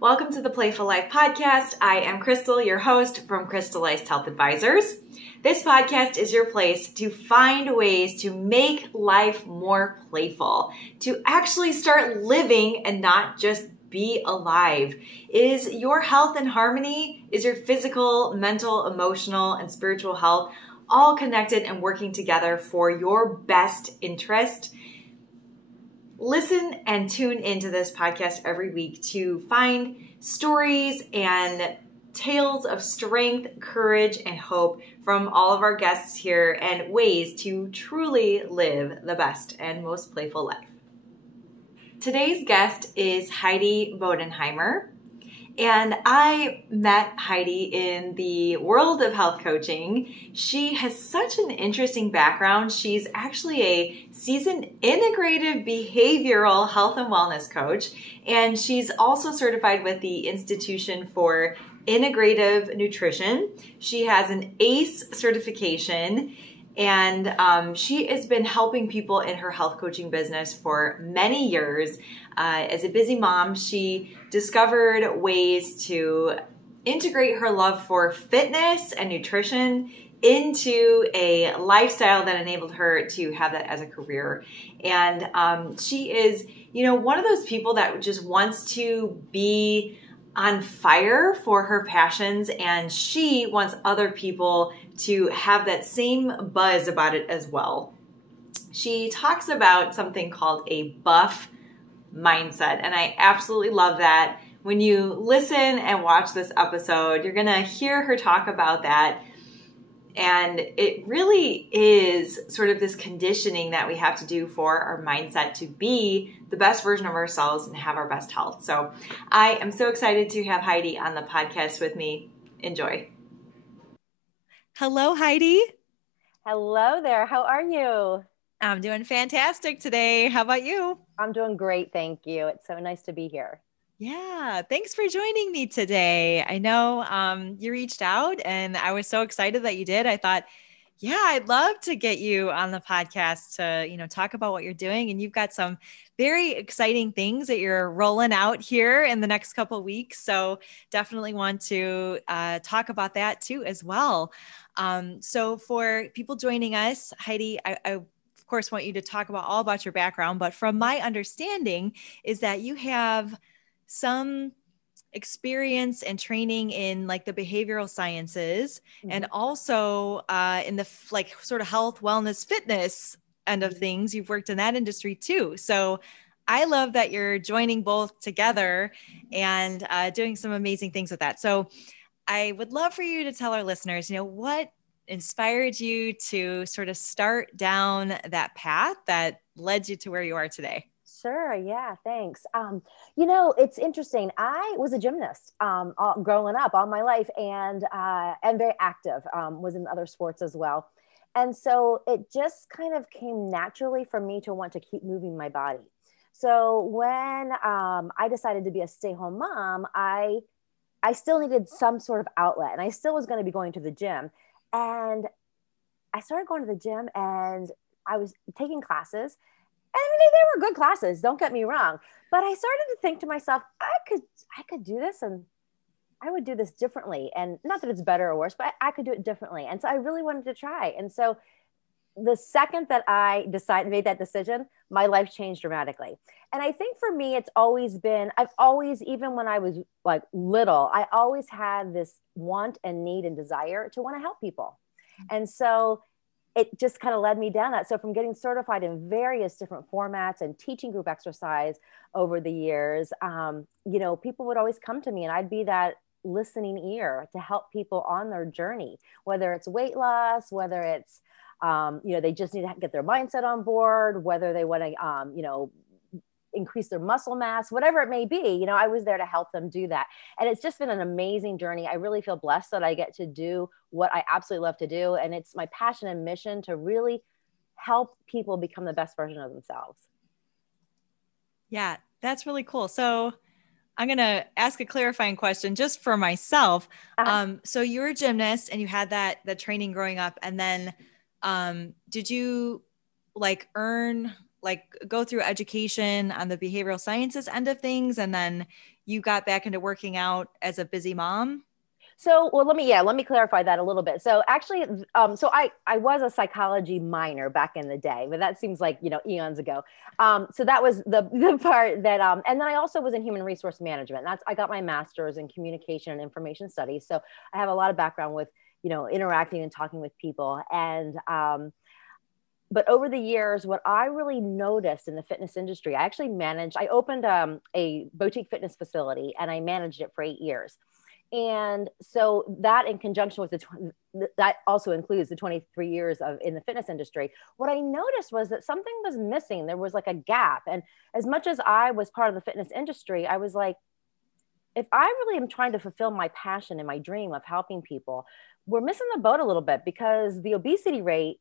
Welcome to the Playful Life Podcast. I am Krystal, your host from Krystalized Health Advisors. This podcast is your place to find ways to make life more playful, to actually start living and not just be alive. Is your health in harmony? Is your physical, mental, emotional, and spiritual health all connected and working together for your best interest? Listen and tune into this podcast every week to find stories and tales of strength, courage, and hope from all of our guests here and ways to truly live the best and most playful life. Today's guest is Heidi Bodenheimer. And I met Heidi in the world of health coaching. She has such an interesting background. She's actually a seasoned integrative behavioral health and wellness coach. And she's also certified with the Institution for Integrative Nutrition. She has an ACE certification. And she has been helping people in her health coaching business for many years. As a busy mom, she discovered ways to integrate her love for fitness and nutrition into a lifestyle that enabled her to have that as a career. And she is, one of those people that just wants to be on fire for her passions, and she wants other people to have that same buzz about it as well. She talks about something called a buff mindset, and I absolutely love that. When you listen and watch this episode, you're going to hear her talk about that. And it really is sort of this conditioning that we have to do for our mindset to be the best version of ourselves and have our best health. So I am so excited to have Heidi on the podcast with me. Enjoy. Hello, Heidi. Hello there. How are you? I'm doing fantastic today. How about you? I'm doing great. Thank you. It's so nice to be here. Yeah, thanks for joining me today. I know you reached out and I was so excited that you did. I thought, yeah, I'd love to get you on the podcast to, talk about what you're doing. And you've got some very exciting things that you're rolling out here in the next couple of weeks. So definitely want to talk about that too as well. So for people joining us, Heidi, I of course want you to talk about all about your background, but from my understanding is that you have some experience and training in like the behavioral sciences and also in the sort of health, wellness, fitness end of things. You've worked in that industry too. So I love that you're joining both together and doing some amazing things with that. So I would love for you to tell our listeners, what inspired you to sort of start down that path that led you to where you are today? Sure. Yeah. Thanks. It's interesting. I was a gymnast growing up all my life and very active, was in other sports as well. And so it just kind of came naturally for me to want to keep moving my body. So when I decided to be a stay-home mom, I still needed some sort of outlet, and I still was going to be going to the gym. And I started going to the gym and I was taking classes. I mean, they were good classes, don't get me wrong. But I started to think to myself, I could do this and I would do this differently. And not that it's better or worse, but I could do it differently. And so I really wanted to try. And so the second that I made that decision, my life changed dramatically. And I think for me, it's always been, even when I was like little, I always had this want and need and desire to want to help people. And so it just kind of led me down that. So from getting certified in various different formats and teaching group exercise over the years, people would always come to me and I'd be that listening ear to help people on their journey, whether it's weight loss, whether it's, they just need to get their mindset on board, whether they want to, increase their muscle mass, whatever it may be, I was there to help them do that. And it's just been an amazing journey. I really feel blessed that I get to do what I absolutely love to do. And it's my passion and mission to really help people become the best version of themselves. Yeah, that's really cool. So I'm going to ask a clarifying question just for myself. So you were a gymnast and you had the training growing up. And then did you go through education on the behavioral sciences end of things and then you got back into working out as a busy mom? So, well, let me clarify that a little bit. So actually, so I was a psychology minor back in the day, but that seems like, eons ago. So that was the part that, and then I also was in human resource management. I got my master's in communication and information studies. So I have a lot of background with, interacting and talking with people. And, but over the years, what I really noticed in the fitness industry, I opened a boutique fitness facility and I managed it for 8 years. And so that in conjunction with that also includes the 23 years in the fitness industry, what I noticed was that something was missing. There was like a gap. And as much as I was part of the fitness industry, I was like, if I really am trying to fulfill my passion and my dream of helping people, we're missing the boat a little bit, because the obesity rate,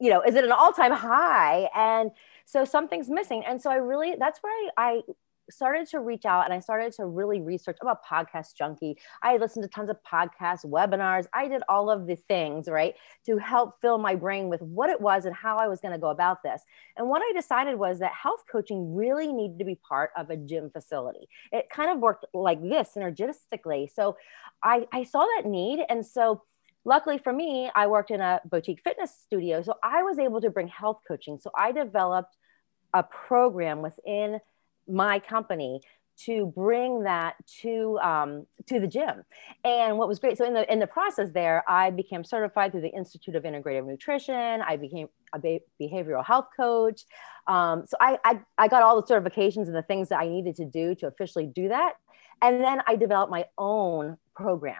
is at an all-time high. And so something's missing. And so that's where I started to reach out, and I started to really research. I'm a podcast junkie. I listened to tons of podcasts, webinars. I did all of the things, right, to help fill my brain with what it was and how I was going to go about this. And what I decided was that health coaching really needed to be part of a gym facility. It kind of worked like this synergistically. So I saw that need. And so luckily for me, I worked in a boutique fitness studio. So I was able to bring health coaching. So I developed a program within my company to bring that to the gym. And what was great, so in the process there, I became certified through the Institute of Integrative Nutrition. I became a behavioral health coach. So I got all the certifications and the things that I needed to do to officially do that. And then I developed my own program.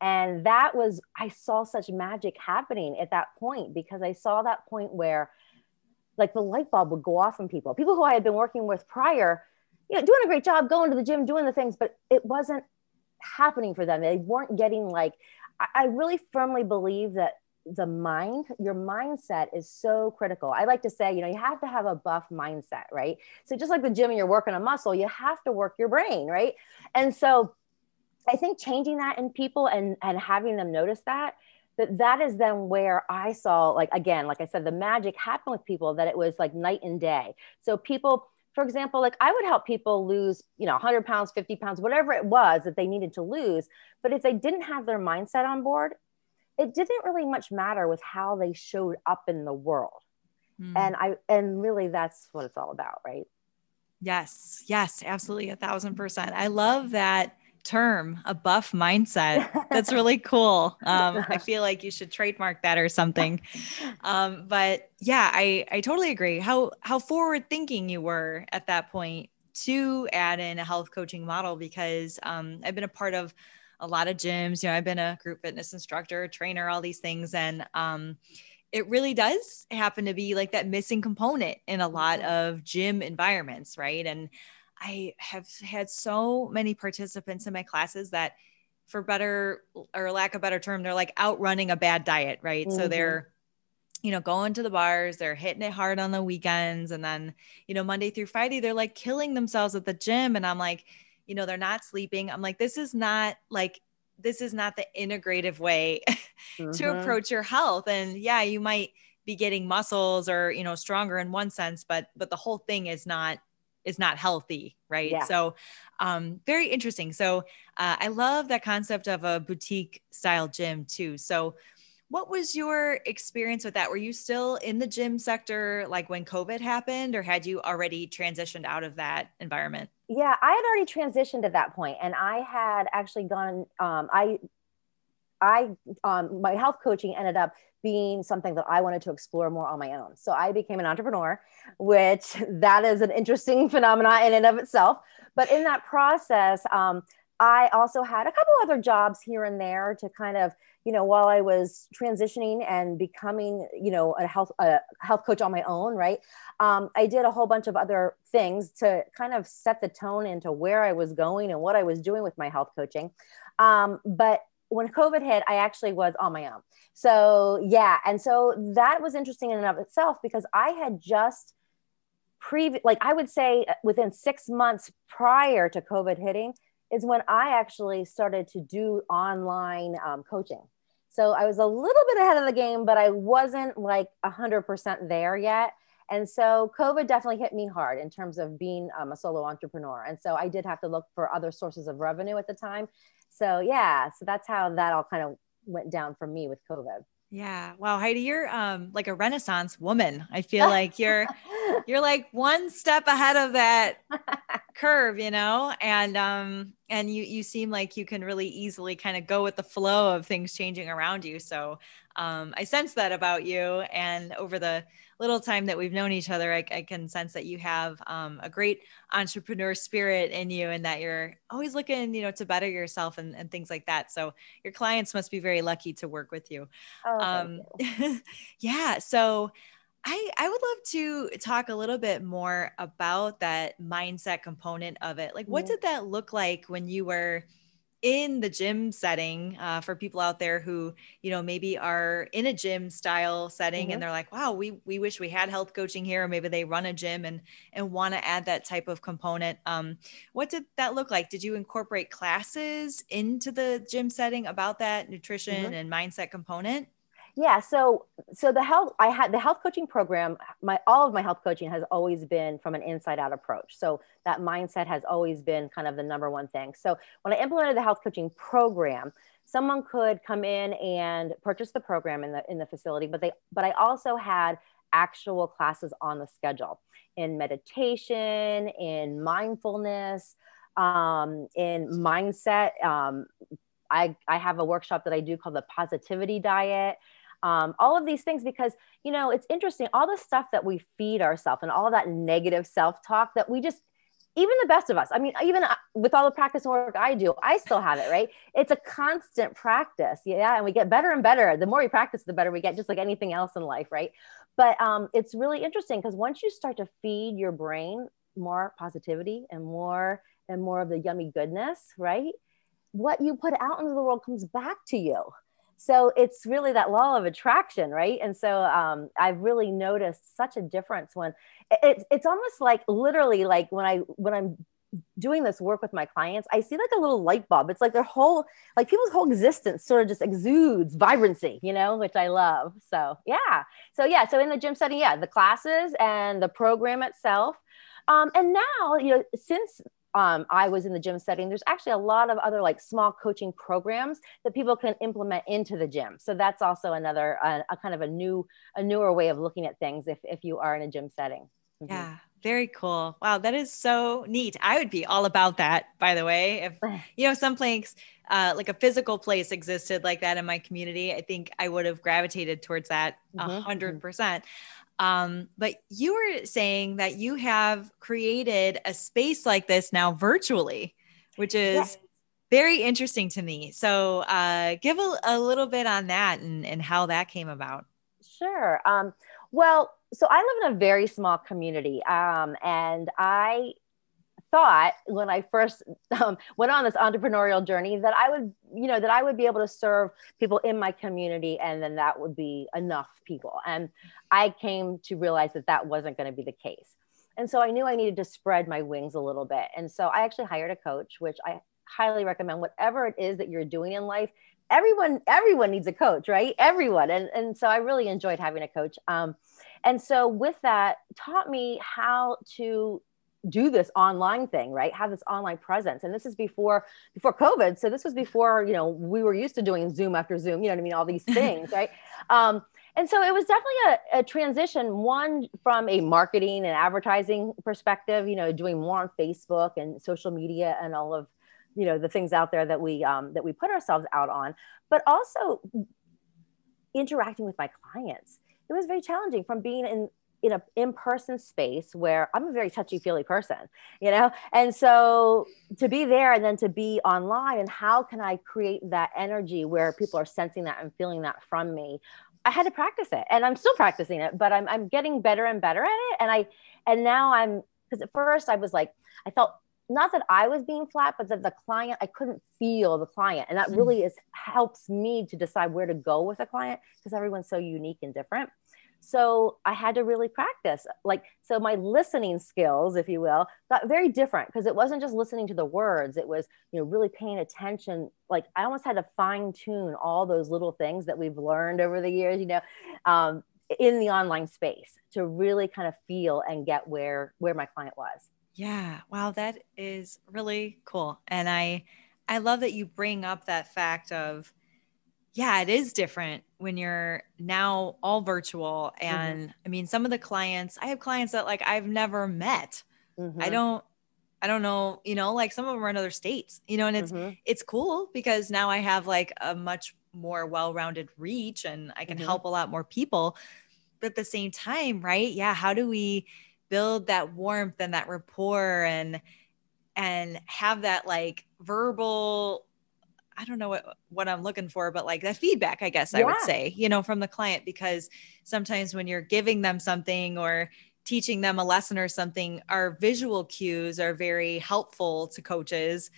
And I saw such magic happening at that point, because I saw that point where like the light bulb would go off on people who I had been working with prior, doing a great job, going to the gym, doing the things, but it wasn't happening for them. They weren't getting I really firmly believe that your mindset is so critical. I like to say, you have to have a buff mindset, right? So just like the gym and you're working a muscle, you have to work your brain, right? And so I think changing that in people and having them notice that is then where I saw, like I said, the magic happen with people, that it was like night and day. So people, for example, like I would help people lose, 100 pounds, 50 pounds, whatever it was that they needed to lose. But if they didn't have their mindset on board, it didn't really much matter with how they showed up in the world. And really that's what it's all about, right? Yes, absolutely. 1,000%. I love that term, a buff mindset. That's really cool. I feel like you should trademark that or something. But yeah, I totally agree. How forward thinking you were at that point to add in a health coaching model, because I've been a part of a lot of gyms. I've been a group fitness instructor, trainer, all these things. And it really does happen to be like that missing component in a lot of gym environments, right? And I have had so many participants in my classes that, for better or lack of better term, they're like outrunning a bad diet, right? So they're, going to the bars, they're hitting it hard on the weekends. And then, Monday through Friday, they're like killing themselves at the gym. And I'm like, they're not sleeping. I'm like, this is not the integrative way to approach your health. And yeah, you might be getting muscles or, stronger in one sense, but the whole thing is not healthy. Right. Yeah. So, very interesting. So, I love that concept of a boutique style gym too. So what was your experience with that? Were you still in the gym sector, like when COVID happened, or had you already transitioned out of that environment? Yeah, I had already transitioned at that point, and I had actually gone, my health coaching ended up being something that I wanted to explore more on my own. So I became an entrepreneur, which that is an interesting phenomenon in and of itself. But in that process, I also had a couple other jobs here and there to kind of, while I was transitioning and becoming, a health coach on my own, right? I did a whole bunch of other things to kind of set the tone into where I was going and what I was doing with my health coaching. But when COVID hit, I actually was on my own. So yeah. And so that was interesting in and of itself, because I had just I would say within 6 months prior to COVID hitting is when I actually started to do online coaching. So I was a little bit ahead of the game, but I wasn't like 100% there yet. And so COVID definitely hit me hard in terms of being a solo entrepreneur. And so I did have to look for other sources of revenue at the time. So yeah, so that's how that all kind of went down for me with COVID. Yeah. Wow, Heidi, you're like a Renaissance woman. I feel like you're like one step ahead of that curve, you know, and you seem like you can really easily kind of go with the flow of things changing around you. So I sense that about you, and over the little time that we've known each other, I can sense that you have a great entrepreneur spirit in you, and that you're always looking, you know, to better yourself and things like that. So your clients must be very lucky to work with you. Oh, thank you. Yeah. So I would love to talk a little bit more about that mindset component of it. Like, what did that look like when you were in the gym setting, for people out there who, you know, maybe are in a gym style setting and they're like, wow, we wish we had health coaching here. Or maybe they run a gym and want to add that type of component. What did that look like? Did you incorporate classes into the gym setting about that nutrition and mindset component? Yeah. So the health coaching program, all of my health coaching has always been from an inside out approach. So that mindset has always been kind of the number one thing. So when I implemented the health coaching program, someone could come in and purchase the program in the facility, but I also had actual classes on the schedule in meditation, in mindfulness, in mindset. I have a workshop that I do called the positivity diet. All of these things, because, you know, it's interesting, all the stuff that we feed ourselves and all of that negative self-talk that we just, even the best of us, I mean, even with all the practice and work I do, I still have it, right? It's a constant practice. Yeah. And we get better and better. The more we practice, the better we get, just like anything else in life, right? But it's really interesting because once you start to feed your brain more positivity and more of the yummy goodness, right? What you put out into the world comes back to you. So it's really that law of attraction, right? And so I've really noticed such a difference when it's almost like literally like when I'm doing this work with my clients, I see like a little light bulb. It's like people's whole existence sort of just exudes vibrancy, you know, which I love. So yeah. So in the gym setting, yeah, the classes and the program itself. And now, you know, since I was in the gym setting, there's actually a lot of other like small coaching programs that people can implement into the gym. So that's also another, a kind of a newer way of looking at things if you are in a gym setting. Yeah. Very cool. Wow. That is so neat. I would be all about that, by the way. If, you know, some place, like a physical place existed like that in my community, I think I would have gravitated towards that 100%. But you were saying that you have created a space like this now virtually, which is very interesting to me. So give a little bit on that and how that came about. Sure. Well, so I live in a very small community, and I thought when I first went on this entrepreneurial journey that I would be able to serve people in my community, and then that would be enough people. And I came to realize that that wasn't going to be the case. And so I knew I needed to spread my wings a little bit. And so I actually hired a coach, which I highly recommend. Whatever it is that you're doing in life, everyone needs a coach, right? Everyone. And so I really enjoyed having a coach. And so with that, taught me how to do this online thing, right? Have this online presence. And this is before COVID. So this was before, you know, we were used to doing Zoom after Zoom, you know what I mean? All these things, right? And so it was definitely a transition, one from a marketing and advertising perspective, you know, doing more on Facebook and social media and all of, you know, the things out there that we put ourselves out on, but also interacting with my clients. It was very challenging from being in an in-person space where I'm a very touchy-feely person, you know? And so to be there and then to be online, and how can I create that energy where people are sensing that and feeling that from me? I had to practice it, and I'm still practicing it, but I'm getting better and better at it. And now because at first I was like, I felt not that I was being flat, but that the client, I couldn't feel the client. And that really helps me to decide where to go with a client, because everyone's so unique and different. So I had to really practice, so my listening skills, if you will, got very different, because it wasn't just listening to the words. It was, you know, really paying attention. Like I almost had to fine tune all those little things that we've learned over the years, you know. in the online space to really kind of feel and get where my client was. Yeah. Wow. That is really cool. And I love that you bring up that fact of, yeah, it is different when you're now all virtual. And I mean, some of the clients, I have clients that like I've never met. I don't know, like some of them are in other states, and it's cool because now I have like a much more well-rounded reach and I can help a lot more people. But at the same time, right? Yeah. How do we build that warmth and that rapport and have that like verbal, I don't know what I'm looking for, but like that feedback, I guess I would say, from the client, because sometimes when you're giving them something or teaching them a lesson or something, our visual cues are very helpful to coaches,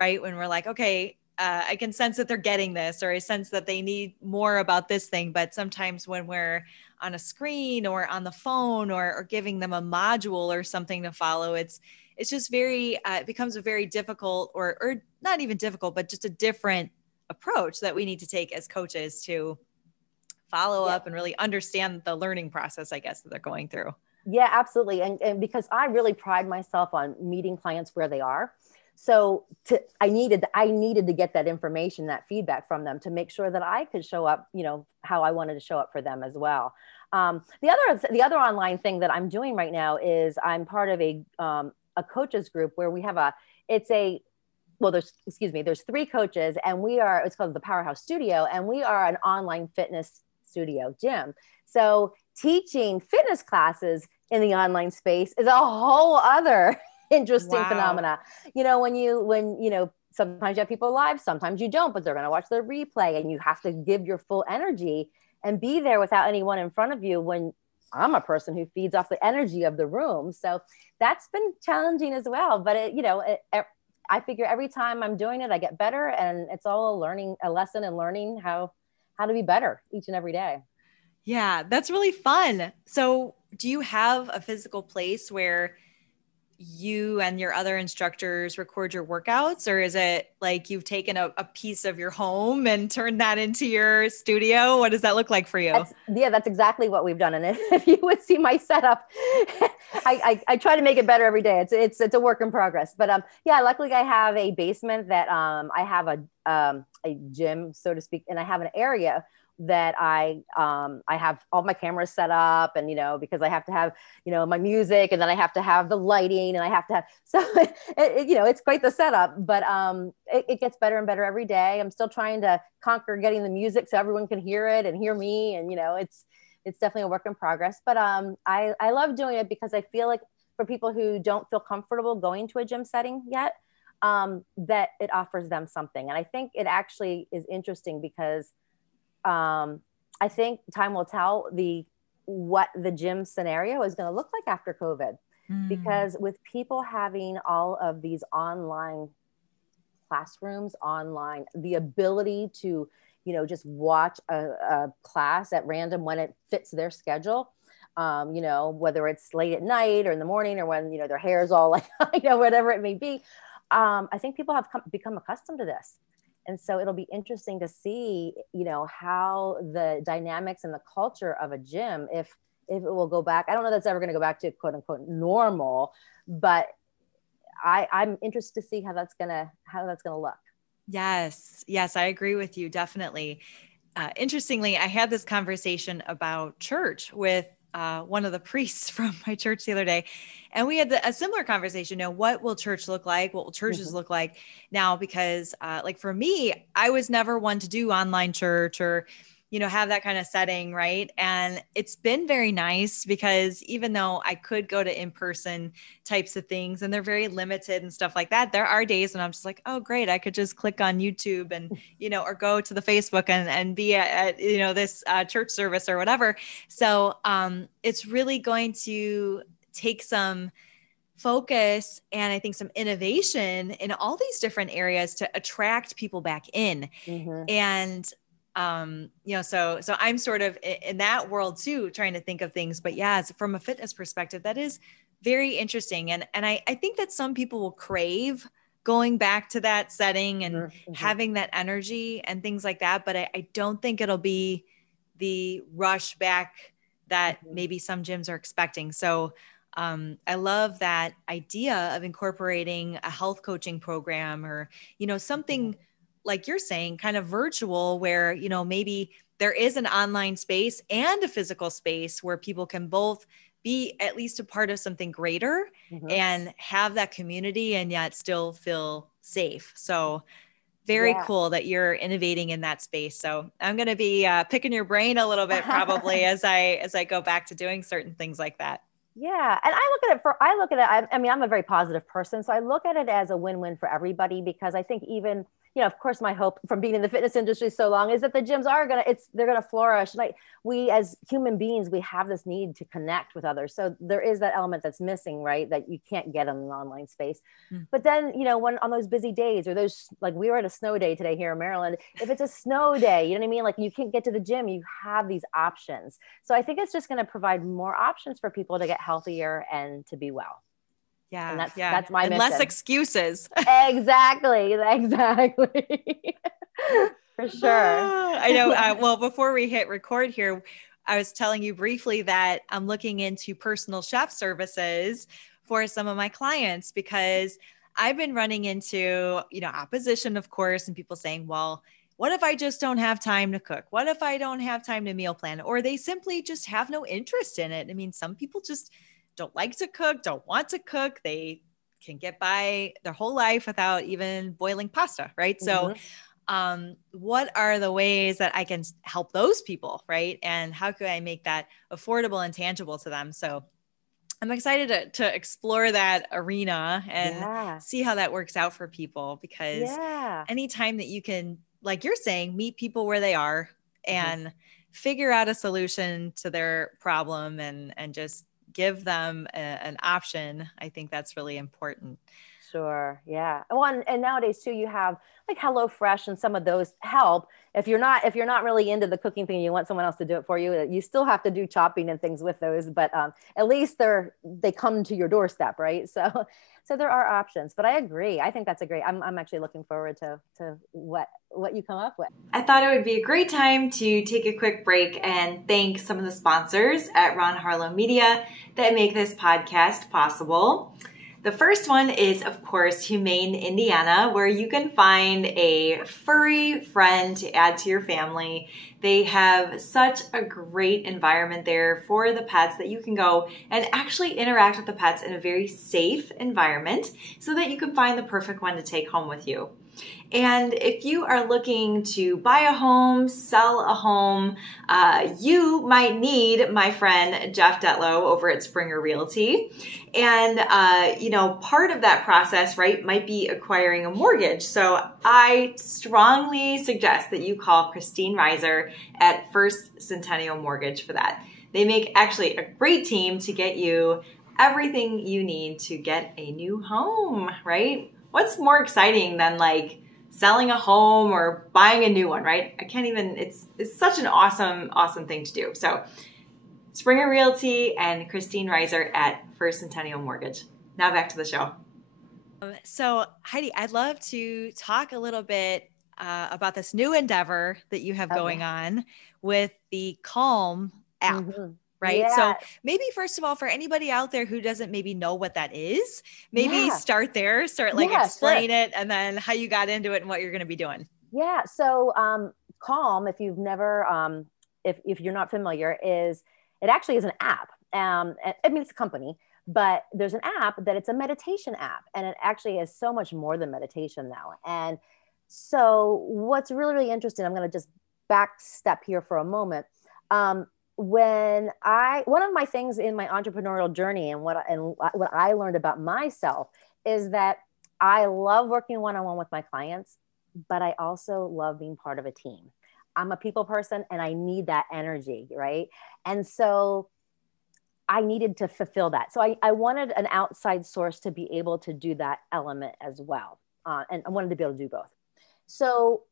right? When we're like, okay, I can sense that they're getting this, or I sense that they need more about this thing. But sometimes when we're on a screen or on the phone or giving them a module or something to follow, it's just very, it becomes a very difficult or not even difficult, but just a different approach that we need to take as coaches to follow up and really understand the learning process, I guess, that they're going through. Yeah, absolutely. And because I really pride myself on meeting clients where they are. So I needed to get that information, that feedback from them to make sure that I could show up, how I wanted to show up for them as well. The other online thing that I'm doing right now is I'm part of a coaches group where we have there's 3 coaches, and it's called the Powerhouse Studio, and we are an online fitness studio gym. So teaching fitness classes in the online space is a whole other interesting phenomena. When sometimes you have people live, sometimes you don't, but they're going to watch the replay, and you have to give your full energy and be there without anyone in front of you, when I'm a person who feeds off the energy of the room. So that's been challenging as well. But I figure every time I'm doing it, I get better, and it's all a lesson in learning how to be better each and every day. Yeah, that's really fun. So do you have a physical place where you and your other instructors record your workouts, or is it like you've taken a piece of your home and turned that into your studio? What does that look like for you? That's exactly what we've done. And if you would see my setup, I try to make it better every day. It's a work in progress, but luckily I have a basement that I have a gym, so to speak, and I have an area that I have all my cameras set up, and because I have to have my music, and then I have to have the lighting, and I have to have, so it's quite the setup, but it gets better and better every day. I'm still trying to conquer getting the music so everyone can hear it and hear me, and it's definitely a work in progress, but I love doing it because I feel like for people who don't feel comfortable going to a gym setting yet, that it offers them something. And I think it actually is interesting because I think time will tell what the gym scenario is going to look like after COVID, because with people having all of these online classrooms, the ability to, just watch a class at random when it fits their schedule, whether it's late at night or in the morning, or when, their hair is all like, whatever it may be. I think people have become accustomed to this. And so it'll be interesting to see, how the dynamics and the culture of a gym, if it will go back. I don't know that's ever going to go back to quote unquote normal, but I'm interested to see how that's gonna look. Yes, I agree with you, definitely. Interestingly, I had this conversation about church with one of the priests from my church the other day. And we had a similar conversation, what will church look like? What will churches look like now? Because like for me, I was never one to do online church or, have that kind of setting. Right. And it's been very nice because even though I could go to in-person types of things and they're very limited and stuff like that, there are days when I'm just like, oh, great. I could just click on YouTube and, or go to the Facebook and be at this church service or whatever. So it's really going to take some focus and I think some innovation in all these different areas to attract people back in. And so I'm sort of in that world too, trying to think of things, but yeah, from a fitness perspective, that is very interesting. And I think that some people will crave going back to that setting and having that energy and things like that. But I don't think it'll be the rush back that maybe some gyms are expecting. So I love that idea of incorporating a health coaching program or, something like you're saying, kind of virtual where, maybe there is an online space and a physical space where people can both be at least a part of something greater and have that community and yet still feel safe. So very cool that you're innovating in that space. So I'm going to be picking your brain a little bit probably as I go back to doing certain things like that. Yeah. And I mean, I'm a very positive person. So I look at it as a win-win for everybody, because I think even, of course, my hope from being in the fitness industry so long is that the gyms are they're going to flourish. Like we, as human beings, we have this need to connect with others. So there is that element that's missing, right? That you can't get in an online space. But then, when on those busy days or those, like we were at a snow day today here in Maryland, if it's a snow day, you know what I mean? Like you can't get to the gym, you have these options. So I think it's just going to provide more options for people to get healthier and to be well. Yeah. And that's my mission. Less excuses. Exactly. For sure. I know. Well, before we hit record here, I was telling you briefly that I'm looking into personal chef services for some of my clients, because I've been running into, opposition, of course, and people saying, well, what if I just don't have time to cook? What if I don't have time to meal plan? Or they simply just have no interest in it. I mean, some people just don't like to cook, don't want to cook. They can get by their whole life without even boiling pasta, right? So what are the ways that I can help those people, right? And how could I make that affordable and tangible to them? So I'm excited to explore that arena and see how that works out for people, because anytime that you can, like you're saying, meet people where they are and figure out a solution to their problem and just give them an option, I think that's really important. Sure. Yeah. Well, and nowadays too, you have like HelloFresh and some of those help. If you're not really into the cooking thing, you want someone else to do it for you. You still have to do chopping and things with those, but at least they come to your doorstep, right? So there are options. But I agree. I think that's a great. I'm actually looking forward to what you come up with. I thought it would be a great time to take a quick break and thank some of the sponsors at Ron Harlow Media that make this podcast possible. The first one is, of course, Humane Indiana, where you can find a furry friend to add to your family. They have such a great environment there for the pets that you can go and actually interact with the pets in a very safe environment so that you can find the perfect one to take home with you. And if you are looking to buy a home, sell a home, you might need my friend Jeff Detlow over at Springer Realty. And, part of that process, right, might be acquiring a mortgage. So I strongly suggest that you call Christine Reiser at First Centennial Mortgage for that. They make actually a great team to get you everything you need to get a new home, right? What's more exciting than like selling a home or buying a new one, right? It's such an awesome thing to do. So Springer Realty and Christine Reiser at First Centennial Mortgage. Now back to the show. So Heidi, I'd love to talk a little bit about this new endeavor that you have going on with the Calm app. Right. Yeah. So maybe first of all, for anybody out there who doesn't maybe know what that is, maybe start explain it and then how you got into it and what you're going to be doing. Yeah. So Calm, if you've never, if you're not familiar, it actually is an app. I mean, it's a company, but there's an app that it's a meditation app, and it actually is so much more than meditation now. And so what's really, really interesting, I'm going to just back step here for a moment. One of my things in my entrepreneurial journey and what I learned about myself is that I love working one-on-one with my clients, but I also love being part of a team. I'm a people person and I need that energy, right? And so I needed to fulfill that. So I wanted an outside source to be able to do that element as well. And I wanted to be able to do both. So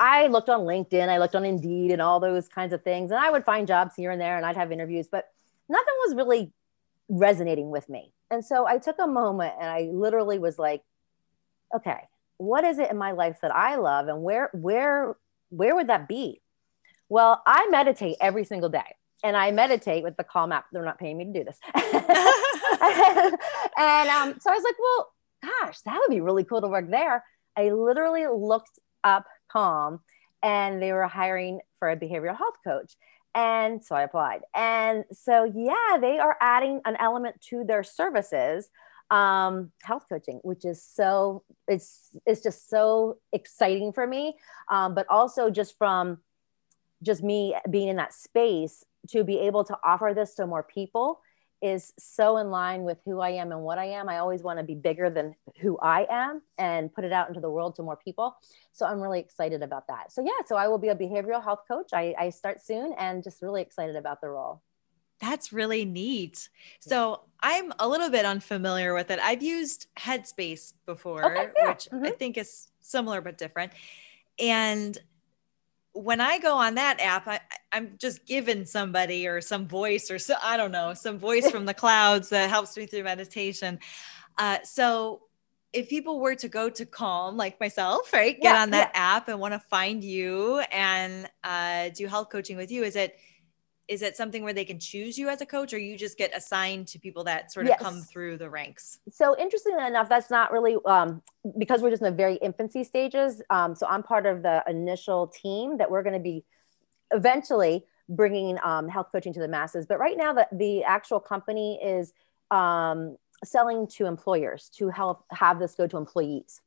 I looked on LinkedIn, I looked on Indeed and all those kinds of things. And I would find jobs here and there and I'd have interviews, but nothing was really resonating with me. And so I took a moment and I literally was like, okay, what is it in my life that I love? And where would that be? Well, I meditate every single day. and I meditate with the Calm app. They're not paying me to do this. So I was like, well, gosh, that would be really cool to work there. I literally looked up Calm, and they were hiring for a behavioral health coach. And so I applied. And so, yeah, they are adding an element to their services, health coaching, which is so, it's just so exciting for me. But also just from just me being in that space to be able to offer this to more people is so in line with who I am and what I am. I always want to be bigger than who I am and put it out into the world to more people. So I'm really excited about that. So yeah, so I will be a behavioral health coach. I start soon, and just really excited about the role. That's really neat. So I'm a little bit unfamiliar with it. I've used Headspace before, Okay, yeah. which I think is similar but different. And when I go on that app, I'm just given somebody or some voice or I don't know, some voice from the clouds that helps me through meditation. So if people were to go to Calm, like myself, right, get on that app and want to find you and do health coaching with you, is it something where they can choose you as a coach, or you just get assigned to people that sort of come through the ranks? So interestingly enough, that's not really, because we're just in the very infancy stages. So I'm part of the initial team that we're going to be eventually bringing health coaching to the masses. But right now the actual company is selling to employers to help have this go to employees.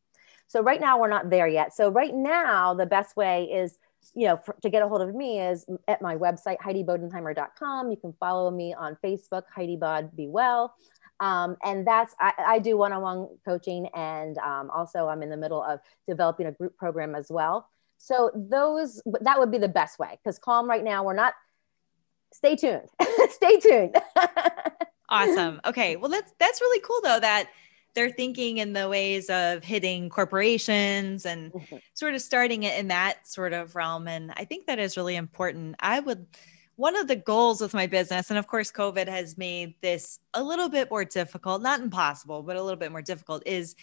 So right now we're not there yet. So right now the best way is, to get a hold of me is at my website, HeidiBodenheimer.com. You can follow me on Facebook, Heidi Bod Be Well. And I do one-on-one coaching. And also I'm in the middle of developing a group program as well. So that would be the best way, because Calm right now, we're not, stay tuned, stay tuned. Awesome. Okay. Well, that's really cool though, that they're thinking in the ways of hitting corporations and sort of starting it in that sort of realm. And I think that is really important. One of the goals with my business, and of course, COVID has made this a little bit more difficult, not impossible, but a little bit more difficult, is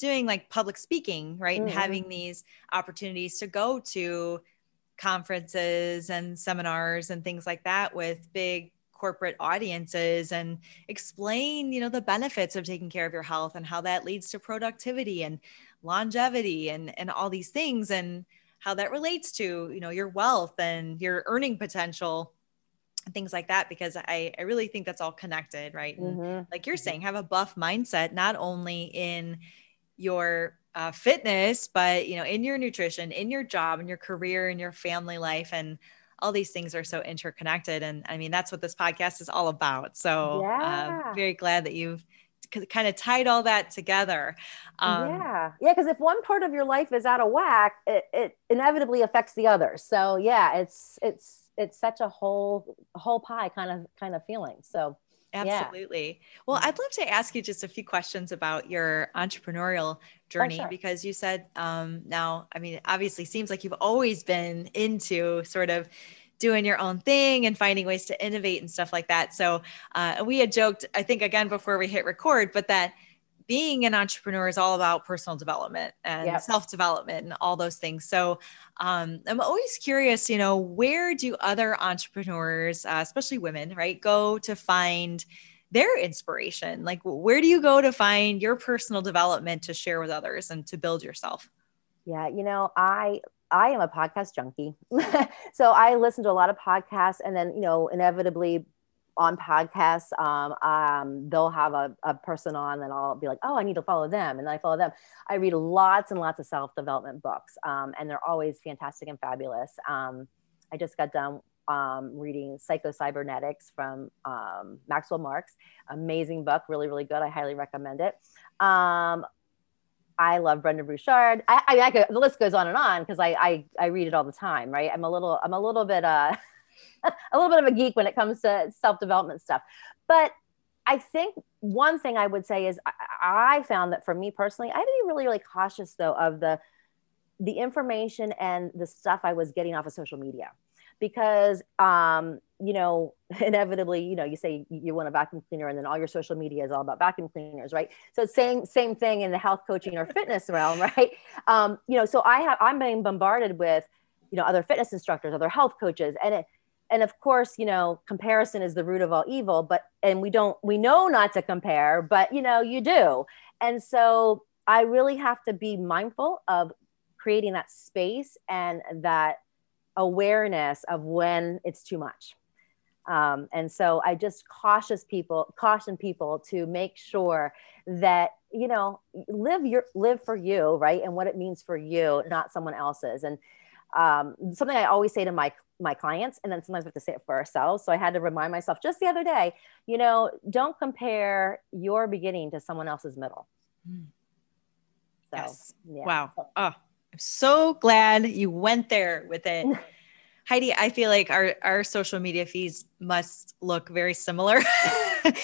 doing like public speaking, right? And having these opportunities to go to conferences and seminars and things like that with big corporate audiences and explain, the benefits of taking care of your health and how that leads to productivity and longevity and all these things, and how that relates to, your wealth and your earning potential and things like that, because I really think that's all connected, right? And like you're saying, have a buff mindset, not only in your fitness, but, in your nutrition, in your job, in your career, in your family life, and all these things are so interconnected. And I mean, that's what this podcast is all about. So very glad that you've kind of tied all that together. Because if one part of your life is out of whack, it inevitably affects the others. So it's such a whole pie kind of feeling. So absolutely. Well, I'd love to ask you just a few questions about your entrepreneurial journey, because you said now, I mean, obviously seems like you've always been into sort of doing your own thing and finding ways to innovate and stuff like that. So we had joked, I think, again, before we hit record, but that being an entrepreneur is all about personal development and self-development and all those things. So I'm always curious, where do other entrepreneurs, especially women, right, go to find their inspiration? Like, where do you go to find your personal development to share with others and to build yourself? Yeah, I am a podcast junkie. So I listen to a lot of podcasts, and then, inevitably on podcasts, they'll have a person on, and I'll be like, oh, I need to follow them. And then I follow them. I read lots and lots of self-development books, and they're always fantastic and fabulous. I just got done reading Psycho-Cybernetics from Maxwell Marx. Amazing book, really, really good. I highly recommend it. I love Brendon Burchard. The list goes on and on, because I read it all the time, right? I'm a little bit a little bit of a geek when it comes to self-development stuff. But I think one thing I would say is I found that for me personally, I had to be really, really cautious though of the information and the stuff I was getting off of social media, because inevitably, you say you want a vacuum cleaner, and then all your social media is all about vacuum cleaners, right? So same thing in the health coaching or fitness realm, right? So I'm being bombarded with, other fitness instructors, other health coaches, and and of course, comparison is the root of all evil, and we know not to compare, but you do. And so I really have to be mindful of creating that space and that awareness of when it's too much. And so I just caution people to make sure that, live for you, right? And what it means for you, not someone else's. And something I always say to my clients, and then sometimes we have to say it for ourselves. So I had to remind myself just the other day, don't compare your beginning to someone else's middle. So, yes. Yeah. Wow. Oh, I'm so glad you went there with it. Heidi, I feel like our social media feeds must look very similar because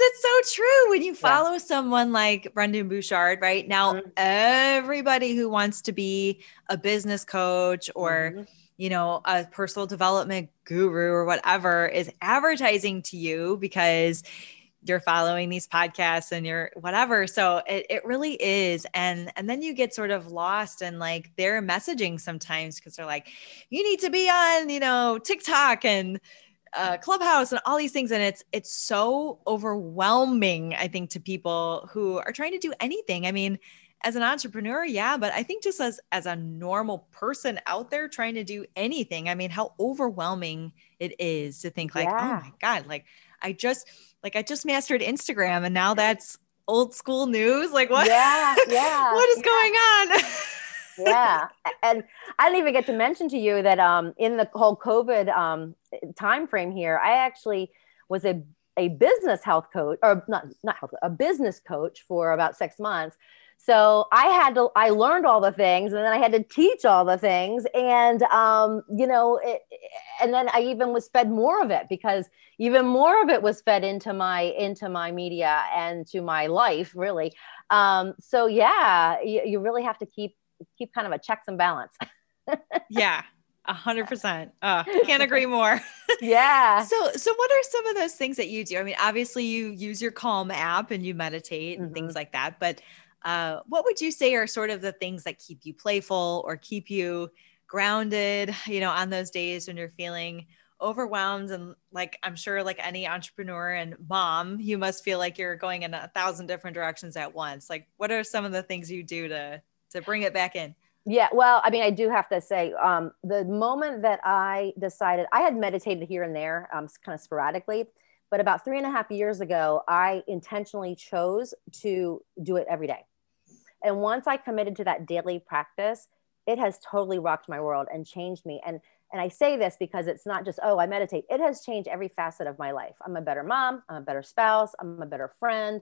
it's so true. When you follow someone like Brendan Bouchard, right now, everybody who wants to be a business coach or, a personal development guru or whatever is advertising to you because you're following these podcasts and you're whatever. So it really is. And then you get sort of lost in like their messaging sometimes because they're like, you need to be on, TikTok and Clubhouse and all these things. And it's so overwhelming, I think, to people who are trying to do anything. I mean, as an entrepreneur, yeah, but I think just as a normal person out there trying to do anything, I mean, how overwhelming it is to think like, oh my God, I just mastered Instagram and now that's old school news. Like what? What is going on? Yeah. And I didn't even get to mention to you that in the whole COVID time frame here, I actually was a business health coach, or not health, a business coach for about 6 months. So I learned all the things, and then I had to teach all the things. And, and then I even was fed more of it because even more of it was fed into my media and to my life, really. So yeah, you really have to keep kind of a checks and balance. Yeah. 100%. Can't agree more. Yeah. So what are some of those things that you do? I mean, obviously you use your Calm app and you meditate and things like that, but what would you say are sort of the things that keep you playful or keep you grounded, on those days when you're feeling overwhelmed? And like, I'm sure like any entrepreneur and mom, you must feel like you're going in 1,000 different directions at once. Like, what are some of the things you do to bring it back in? Yeah, well, I mean, I do have to say, the moment that I decided, I had meditated here and there, kind of sporadically, but about 3.5 years ago, I intentionally chose to do it every day. And once I committed to that daily practice, it has totally rocked my world and changed me. And I say this because it's not just, I meditate. It has changed every facet of my life. I'm a better mom. I'm a better spouse. I'm a better friend,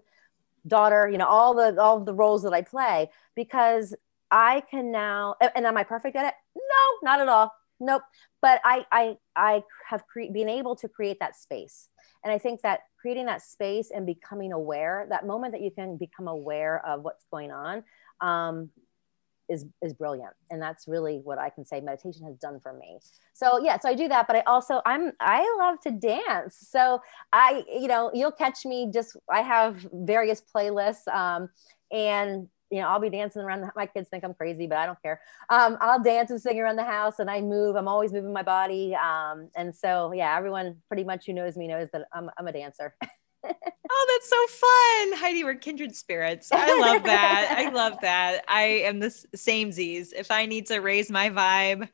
daughter, all the roles that I play, because I can now, and am I perfect at it? No, not at all. Nope. But I have been able to create that space. And I think that creating that space and becoming aware, that moment that you can become aware of what's going on, is brilliant. And that's really what I can say meditation has done for me. So yeah, so I do that, but I love to dance. So you'll catch me I have various playlists, and I'll be dancing around. My kids think I'm crazy, but I don't care. I'll dance and sing around the house, and I move. I'm always moving my body. And so, yeah, everyone pretty much who knows me knows that I'm a dancer. Oh, that's so fun. Heidi, we're kindred spirits. I love that. I love that. I am the same Z's. If I need to raise my vibe,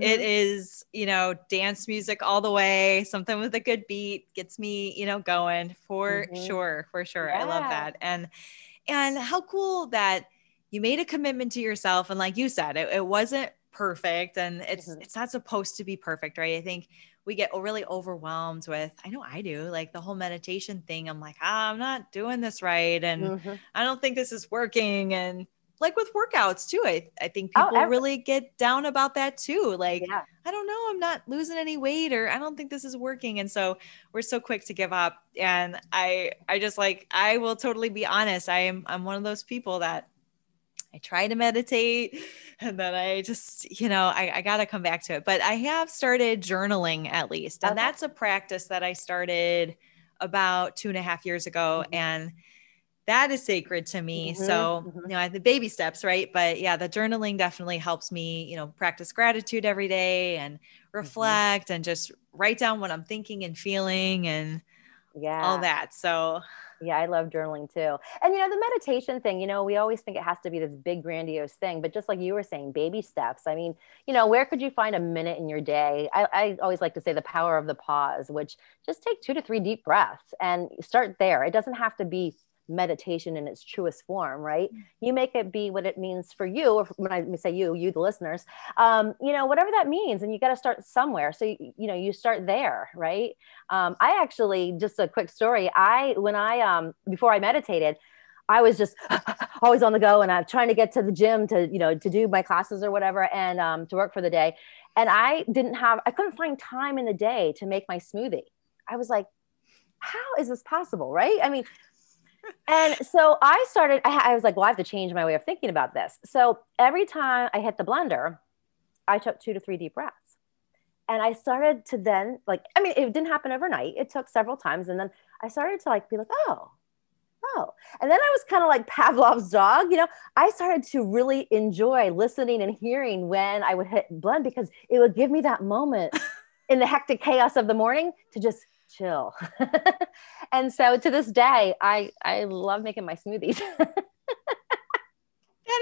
it is, dance music all the way. Something with a good beat gets me, going for sure. Yeah. I love that. And how cool that you made a commitment to yourself. And like you said, it wasn't perfect, and it's not supposed to be perfect, right? I think we get really overwhelmed with, I know I do, like the whole meditation thing. I'm like, I'm not doing this right. And I don't think this is working. And like with workouts too, I think people really get down about that too. Like, I don't know, I'm not losing any weight, or I don't think this is working. And so we're so quick to give up. And I just like, I will totally be honest. I'm one of those people that I try to meditate, and then I just, I got to come back to it. But I have started journaling at least. And that's a practice that I started about 2.5 years ago. And that is sacred to me. So, I have the baby steps, right? But yeah, the journaling definitely helps me, practice gratitude every day and reflect and just write down what I'm thinking and feeling and all that. So yeah, I love journaling too. And, the meditation thing, we always think it has to be this big, grandiose thing, but just like you were saying, baby steps. I mean, where could you find a minute in your day? I always like to say the power of the pause, which just take 2 to 3 deep breaths and start there. It doesn't have to be meditation in its truest form, right? You make it be what it means for you, or when I say you, the listeners, whatever that means, and you got to start somewhere. So, you start there, right? I actually, just a quick story. Before I meditated, I was just always on the go, and I'm trying to get to the gym to do my classes or whatever, and to work for the day. And I couldn't find time in the day to make my smoothie. I was like, how is this possible? Right? I mean, and so I was like, well, I have to change my way of thinking about this. So every time I hit the blender, I took 2 to 3 deep breaths. And I started to then it didn't happen overnight. It took several times. And then I started to be like, oh. And then I was kind of like Pavlov's dog, I started to really enjoy listening and hearing when I would hit blend, because it would give me that moment in the hectic chaos of the morning to just chill. And so to this day, I love making my smoothies. That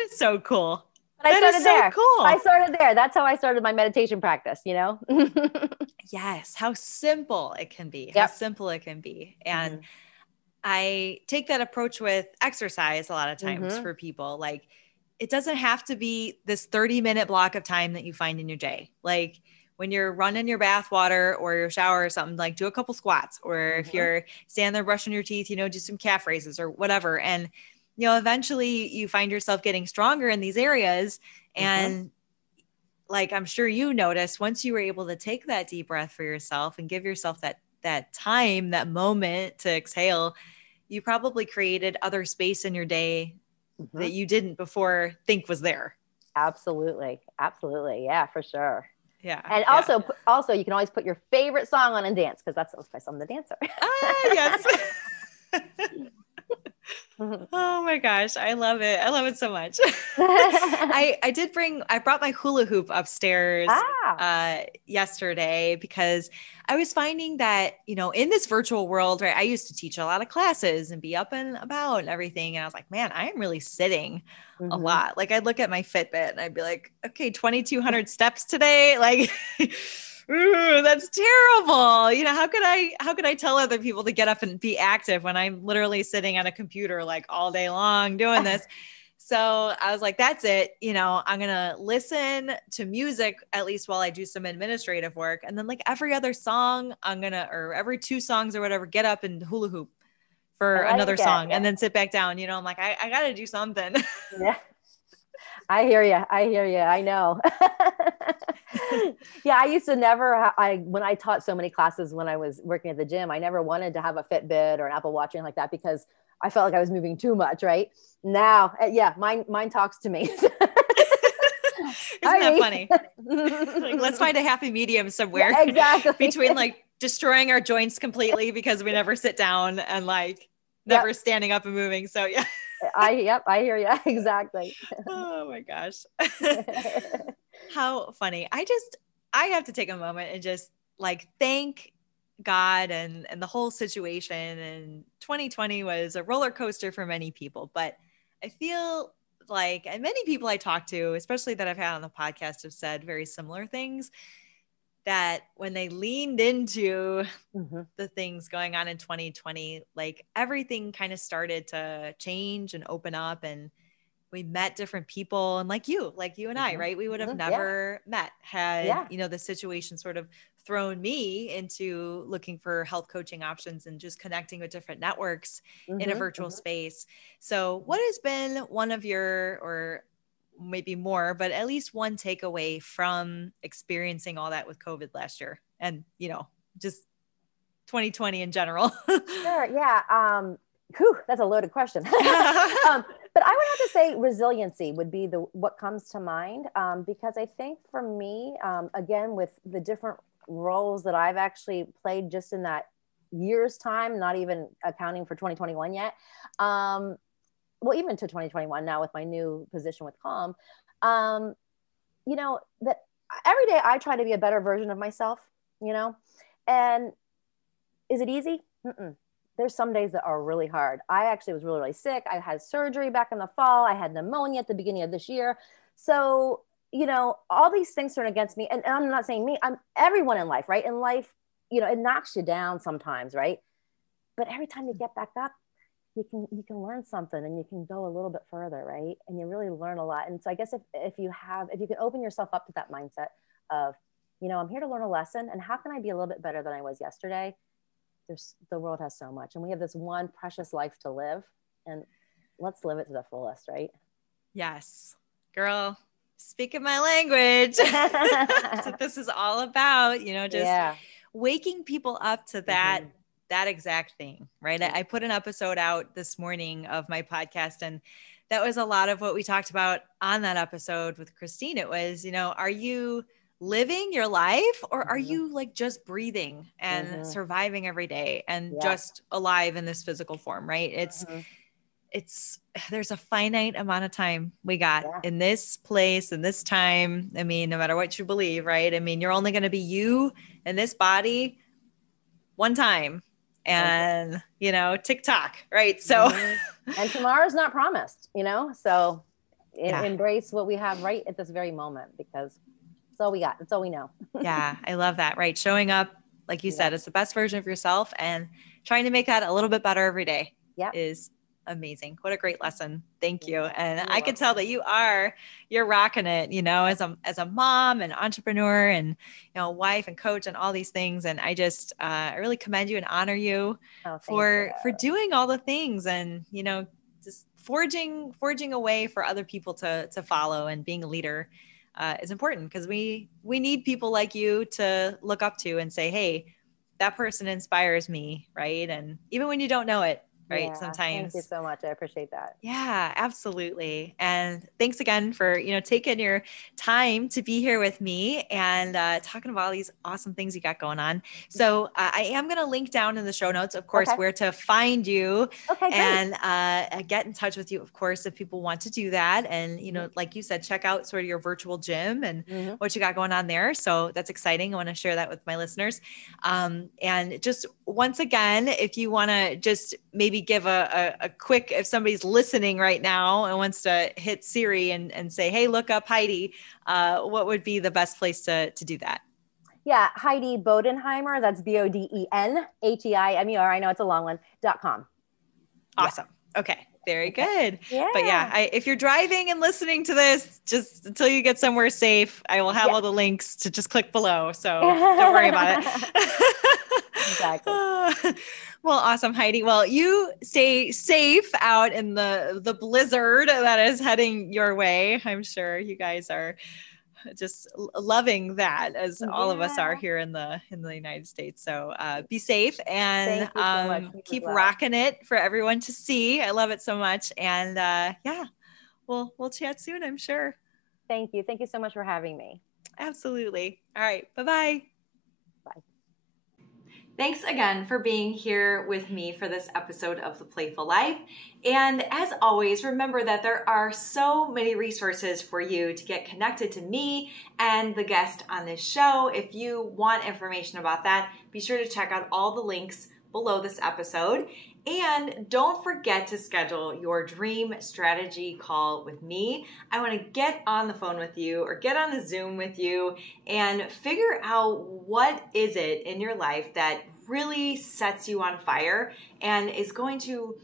is so cool. But I started there. Cool. I started there. That's how I started my meditation practice, Yes. How simple it can be. How simple it can be. And I take that approach with exercise a lot of times for people. Like, it doesn't have to be this 30-minute block of time that you find in your day. Like, when you're running your bath water or your shower or something, do a couple squats, or if you're standing there brushing your teeth, do some calf raises or whatever. And, eventually you find yourself getting stronger in these areas. And I'm sure you noticed, once you were able to take that deep breath for yourself and give yourself that time, that moment to exhale, you probably created other space in your day that you didn't before think was there. Absolutely. Absolutely. Yeah, for sure. Yeah. And also you can always put your favorite song on and dance, because that's I'm the dancer. Yes. Oh my gosh. I love it. I love it so much. I brought my hula hoop upstairs yesterday, because I was finding that, in this virtual world, right, I used to teach a lot of classes and be up and about and everything. And I was like, man, I am really sitting a lot. I'd look at my Fitbit and I'd be like, okay, 2,200 steps today. Ooh, that's terrible. How could I tell other people to get up and be active when I'm literally sitting on a computer all day long doing this? So I was like, that's it. I'm going to listen to music, at least while I do some administrative work. And then every other song, or every 2 songs or whatever, get up and hula hoop for another song and then sit back down. I'm like, I got to do something. Yeah. I hear you. I know. Yeah. I used to when I taught so many classes when I was working at the gym, I never wanted to have a Fitbit or an Apple Watch or anything like that, because I felt like I was moving too much. Right now. Yeah. Mine talks to me. Isn't that funny? Let's find a happy medium somewhere. Yeah, exactly. Between destroying our joints completely because we never sit down and never standing up and moving. So yeah. I hear you. Exactly. Oh my gosh. How funny. I have to take a moment and just thank God and the whole situation. And 2020 was a roller coaster for many people, but I feel and many people I talk to, especially that I've had on the podcast, have said very similar things, that when they leaned into the things going on in 2020, everything kind of started to change and open up, and we met different people. And like you and I, right? We would have never met had, the situation sort of thrown me into looking for health coaching options and just connecting with different networks in a virtual space. So what has been one of your, or maybe more, but at least one takeaway from experiencing all that with COVID last year and, just 2020 in general? Sure. Yeah. That's a loaded question. But I would have to say resiliency would be what comes to mind. Because I think for me, again, with the different roles that I've actually played just in that year's time, not even accounting for 2021 yet. Well, even to 2021 now with my new position with Calm, that every day I try to be a better version of myself, you know, and is it easy? Mm-mm. There's some days that are really hard. I actually was really, really sick. I had surgery back in the fall. I had pneumonia at the beginning of this year. So, you know, all these things turn against me. And I'm not saying me, I'm everyone in life, right? In life, you know, it knocks you down sometimes, right? But every time you get back up, you can learn something and you can go a little bit further, right? And you really learn a lot. And so I guess if you can open yourself up to that mindset of, you know, I'm here to learn a lesson, and how can I be a little bit better than I was yesterday? The world has so much, and we have this one precious life to live, and let's live it to the fullest, right? Yes, girl, speaking my language. That's what this is all about, you know, just waking people up to that, that exact thing, right? I put an episode out this morning of my podcast, and that was a lot of what we talked about on that episode with Christine. It was, you know, are you living your life, or are you like just breathing and surviving every day and just alive in this physical form, right? It's there's a finite amount of time we got in this place, in this time. I mean, no matter what you believe, right? I mean, you're only going to be you in this body one time, and you know, TikTok, right? So and tomorrow's not promised, you know, so embrace what we have right at this very moment, because that's all we got. That's all we know. Yeah, I love that. Right. Showing up, like you said, as the best version of yourself and trying to make that a little bit better every day is amazing. What a great lesson. Thank you. And I can tell that you're rocking it, you know, as a mom and entrepreneur and, you know, wife and coach and all these things. And I just, I really commend you and honor you for doing all the things, and, you know, just forging a way for other people to follow, and being a leader is important, because we need people like you to look up to and say, hey, that person inspires me, right? And even when you don't know it, right? Sometimes. Thank you so much. I appreciate that. Yeah, absolutely. And thanks again for, you know, taking your time to be here with me and talking about all these awesome things you got going on. So I am going to link down in the show notes, of course, where to find you and get in touch with you, of course, if people want to do that. And, you know, like you said, check out sort of your virtual gym and what you got going on there. So that's exciting. I want to share that with my listeners. And just once again, if you want to just maybe give a quick, if somebody's listening right now and wants to hit Siri and say, hey, look up Heidi, what would be the best place to do that? Yeah, Heidi Bodenheimer, that's Bodenheimer, I know it's a long one, .com. Awesome. Okay. Very good. But if you're driving and listening to this, just until you get somewhere safe, I will have all the links to just click below. So don't worry about it. Exactly. Well, awesome, Heidi. Well, you stay safe out in the blizzard that is heading your way. I'm sure you guys are just loving that, as all of us are here in the United States. So be safe and keep rocking it for everyone to see. I love it so much. And we'll chat soon, I'm sure. Thank you. Thank you so much for having me. Absolutely. All right. Bye-bye. Bye. Thanks again for being here with me for this episode of The Playful Life. And as always, remember that there are so many resources for you to get connected to me and the guest on this show. If you want information about that, be sure to check out all the links below this episode. And don't forget to schedule your dream strategy call with me. I want to get on the phone with you or get on a Zoom with you and figure out what is it in your life that really sets you on fire and is going to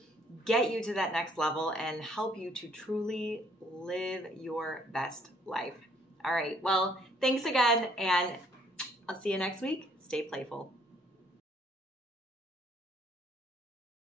get you to that next level and help you to truly live your best life. All right. Well, thanks again, and I'll see you next week. Stay playful.